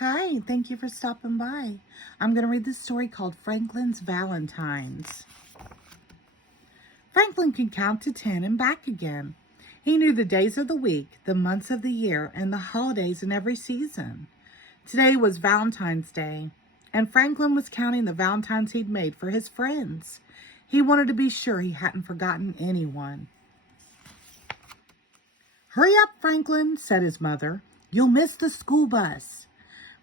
Hi, thank you for stopping by. I'm going to read this story called Franklin's Valentines. Franklin could count to 10 and back again. He knew the days of the week, the months of the year, and the holidays in every season. Today was Valentine's Day, and Franklin was counting the Valentines he'd made for his friends. He wanted to be sure he hadn't forgotten anyone. "Hurry up, Franklin," said his mother. "You'll miss the school bus."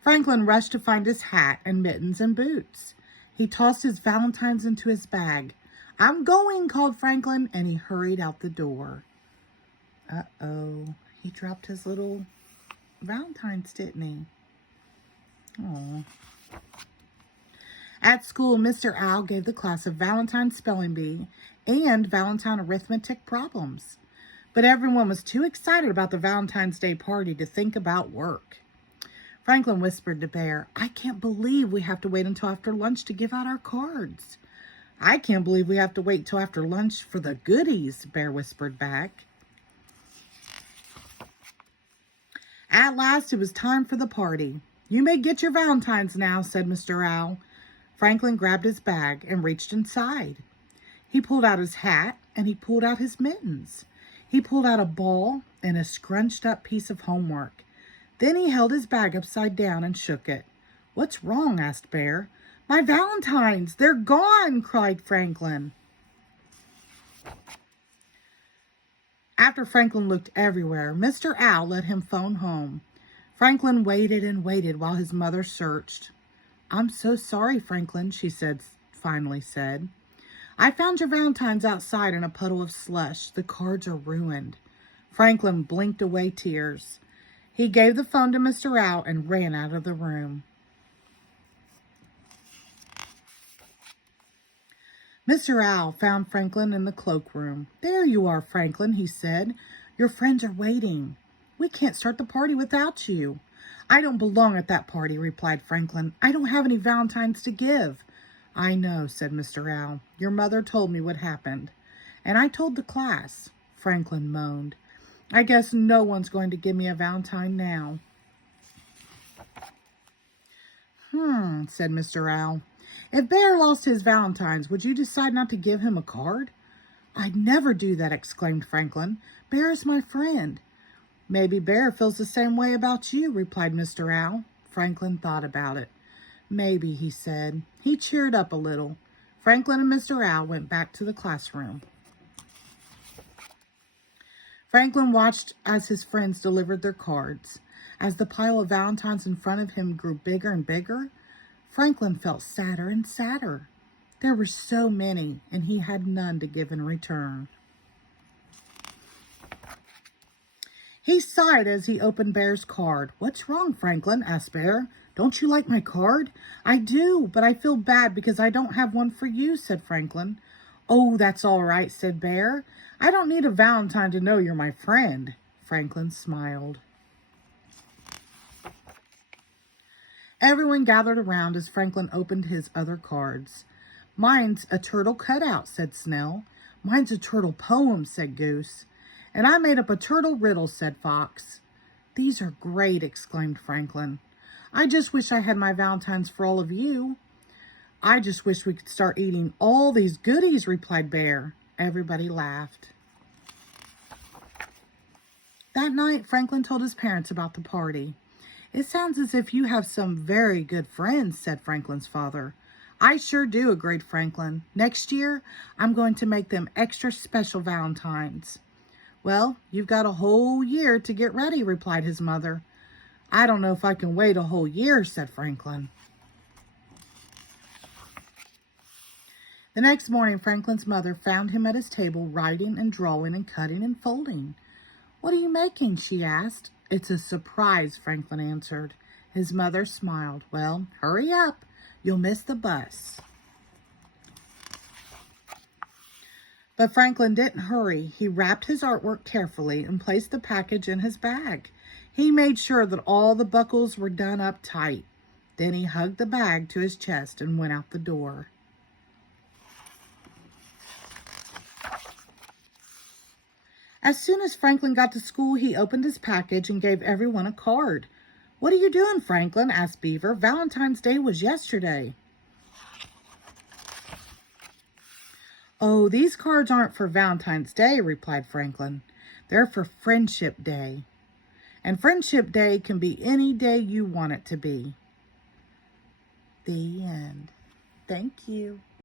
Franklin rushed to find his hat and mittens and boots. He tossed his valentines into his bag. "I'm going," called Franklin, and he hurried out the door. Uh-oh, he dropped his little valentines, didn't he? Oh. At school, Mr. Owl gave the class a Valentine spelling bee and Valentine arithmetic problems. But everyone was too excited about the Valentine's Day party to think about work. Franklin whispered to Bear, "I can't believe we have to wait until after lunch to give out our cards." "I can't believe we have to wait till after lunch for the goodies," Bear whispered back. At last, it was time for the party. "You may get your Valentines now," said Mr. Owl. Franklin grabbed his bag and reached inside. He pulled out his hat and he pulled out his mittens. He pulled out a ball and a scrunched up piece of homework. Then he held his bag upside down and shook it. "What's wrong?" asked Bear. "My Valentines! They're gone!" cried Franklin. After Franklin looked everywhere, Mr. Owl let him phone home. Franklin waited and waited while his mother searched. "I'm so sorry, Franklin," she finally said. "I found your Valentines outside in a puddle of slush. The cards are ruined." Franklin blinked away tears. He gave the phone to Mr. Owl and ran out of the room. Mr. Owl found Franklin in the cloakroom. "There you are, Franklin," he said. "Your friends are waiting. We can't start the party without you." "I don't belong at that party," replied Franklin. "I don't have any Valentines to give." "I know," said Mr. Owl. "Your mother told me what happened. And I told the class." Franklin moaned. "I guess no one's going to give me a Valentine now." Said Mr. Owl. "If Bear lost his Valentines, would you decide not to give him a card?" "I'd never do that," exclaimed Franklin. "Bear is my friend." "Maybe Bear feels the same way about you," replied Mr. Owl. Franklin thought about it. "Maybe," he said. He cheered up a little. Franklin and Mr. Owl went back to the classroom. Franklin watched as his friends delivered their cards. As the pile of Valentines in front of him grew bigger and bigger, Franklin felt sadder and sadder. There were so many, and he had none to give in return. He sighed as he opened Bear's card. "What's wrong, Franklin?" asked Bear. "Don't you like my card?" "I do, but I feel bad because I don't have one for you," said Franklin. "Oh, that's all right," said Bear. "I don't need a Valentine to know you're my friend." Franklin smiled. Everyone gathered around as Franklin opened his other cards. "Mine's a turtle cutout," said Snell. "Mine's a turtle poem," said Goose. "And I made up a turtle riddle," said Fox. "These are great," exclaimed Franklin. "I just wish I had my Valentines for all of you." "I just wish we could start eating all these goodies," replied Bear. Everybody laughed. That night, Franklin told his parents about the party. "It sounds as if you have some very good friends," said Franklin's father. "I sure do," agreed Franklin. "Next year, I'm going to make them extra special Valentines." "Well, you've got a whole year to get ready," replied his mother. "I don't know if I can wait a whole year," said Franklin. The next morning, Franklin's mother found him at his table writing and drawing and cutting and folding. "What are you making?" she asked. "It's a surprise," Franklin answered. His mother smiled. "Well, hurry up. You'll miss the bus." But Franklin didn't hurry. He wrapped his artwork carefully and placed the package in his bag. He made sure that all the buckles were done up tight. Then he hugged the bag to his chest and went out the door. As soon as Franklin got to school, he opened his package and gave everyone a card. What are you doing, Franklin? Asked Beaver. Valentine's Day was yesterday. Oh, these cards aren't for Valentine's Day, replied Franklin. They're for Friendship Day. And Friendship Day can be any day you want it to be. The end. Thank you.